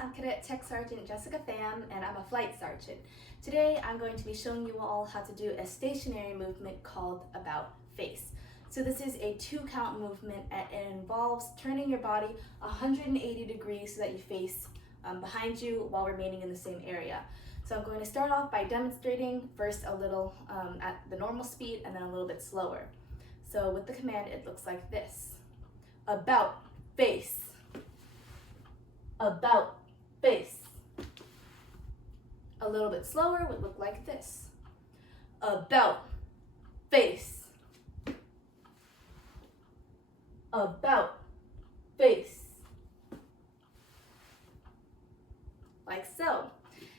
I'm Cadet Tech Sergeant Jessica Pham, and I'm a flight sergeant. Today I'm going to be showing you all how to do a stationary movement called about face. So this is a 2-count movement, and it involves turning your body 180 degrees so that you face behind you while remaining in the same area. So I'm going to start off by demonstrating first a little at the normal speed and then a little bit slower. So with the command, it looks like this: about face. About face. A little bit slower would look like this: about face. About face. Like so.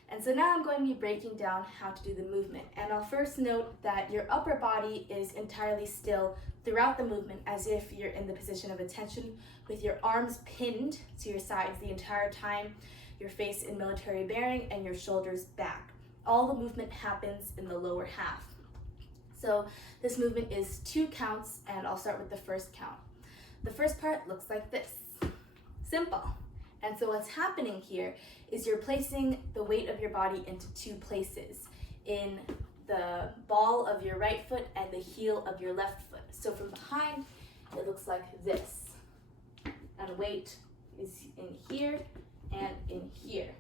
And so now I'm going to be breaking down how to do the movement. And I'll first note that your upper body is entirely still throughout the movement, as if you're in the position of attention with your arms pinned to your sides the entire time, your face in military bearing, and your shoulders back. All the movement happens in the lower half. So this movement is 2 counts, and I'll start with the first count. The first part looks like this. Simple. And so what's happening here is you're placing the weight of your body into 2 places, in the ball of your right foot and the heel of your left foot. So from behind, it looks like this. And weight is in here and in here.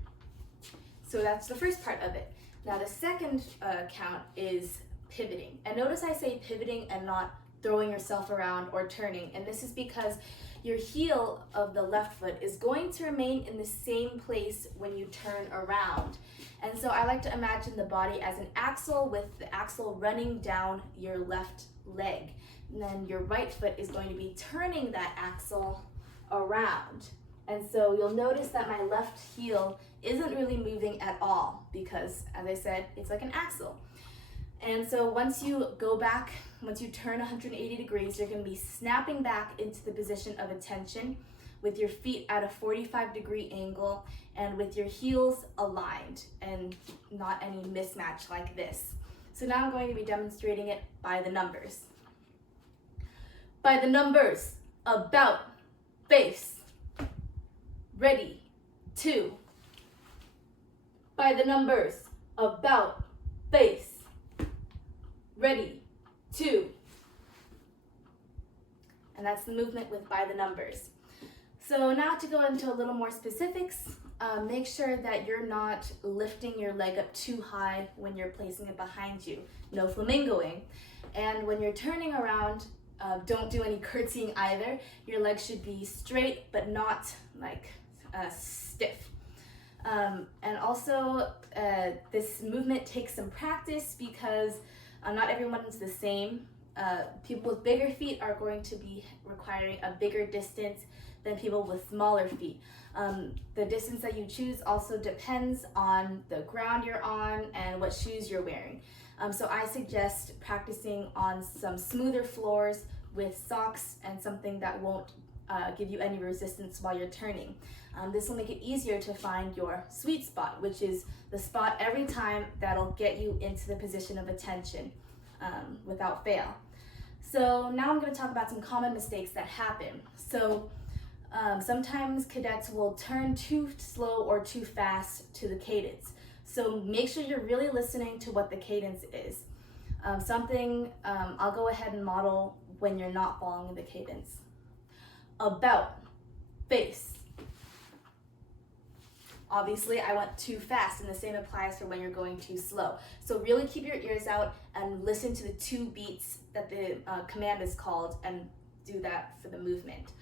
So that's the first part of it. Now the second count is pivoting. And notice I say pivoting and not throwing yourself around or turning. And this is because your heel of the left foot is going to remain in the same place when you turn around. And so I like to imagine the body as an axle, with the axle running down your left leg. And then your right foot is going to be turning that axle around. And so you'll notice that my left heel isn't really moving at all because, as I said, it's like an axle. And so once you go back, once you turn 180 degrees, you're going to be snapping back into the position of attention with your feet at a 45-degree angle and with your heels aligned and not any mismatch like this. So now I'm going to be demonstrating it by the numbers. By the numbers: about face. Ready, 2. By the numbers: about face. Ready, 2. And that's the movement with by the numbers. So now to go into a little more specifics, make sure that you're not lifting your leg up too high when you're placing it behind you. No flamingoing. And when you're turning around, don't do any curtsying either. Your legs should be straight but not like stiff. And also this movement takes some practice because not everyone is the same. People with bigger feet are going to be requiring a bigger distance than people with smaller feet. The distance that you choose also depends on the ground you're on and what shoes you're wearing. So I suggest practicing on some smoother floors with socks and something that won't give you any resistance while you're turning. This will make it easier to find your sweet spot, which is the spot every time that'll get you into the position of attention without fail. So now I'm going to talk about some common mistakes that happen. So sometimes cadets will turn too slow or too fast to the cadence. So make sure you're really listening to what the cadence is. I'll go ahead and model when you're not following the cadence. About face. Obviously, I went too fast, and the same applies for when you're going too slow. So really keep your ears out and listen to the 2 beats that the command is called, and do that for the movement.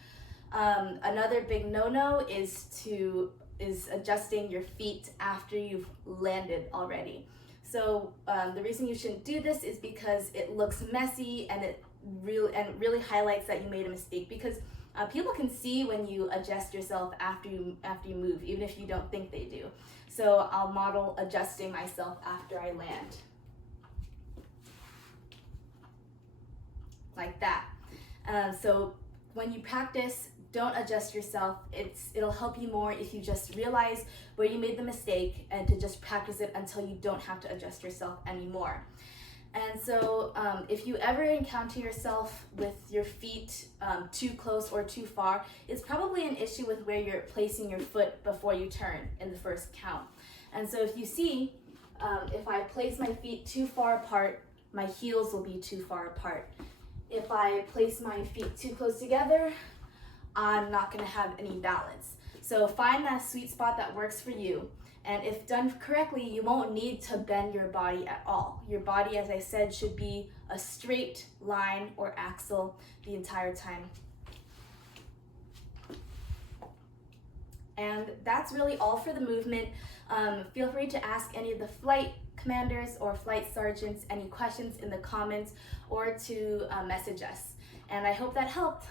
Another big no-no is adjusting your feet after you've landed already. So the reason you shouldn't do this is because it looks messy, and it really highlights that you made a mistake, because people can see when you adjust yourself after you move, even if you don't think they do. So I'll model adjusting myself after I land. Like that. So when you practice, don't adjust yourself. It'll help you more if you just realize where you made the mistake and to just practice it until you don't have to adjust yourself anymore. And so if you ever encounter yourself with your feet too close or too far, it's probably an issue with where you're placing your foot before you turn in the first count. And so if you see, if I place my feet too far apart, my heels will be too far apart. If I place my feet too close together, I'm not going to have any balance. So find that sweet spot that works for you. And if done correctly, you won't need to bend your body at all. Your body, as I said, should be a straight line or axle the entire time. And that's really all for the movement. Feel free to ask any of the flight commanders or flight sergeants any questions in the comments or to message us. And I hope that helped.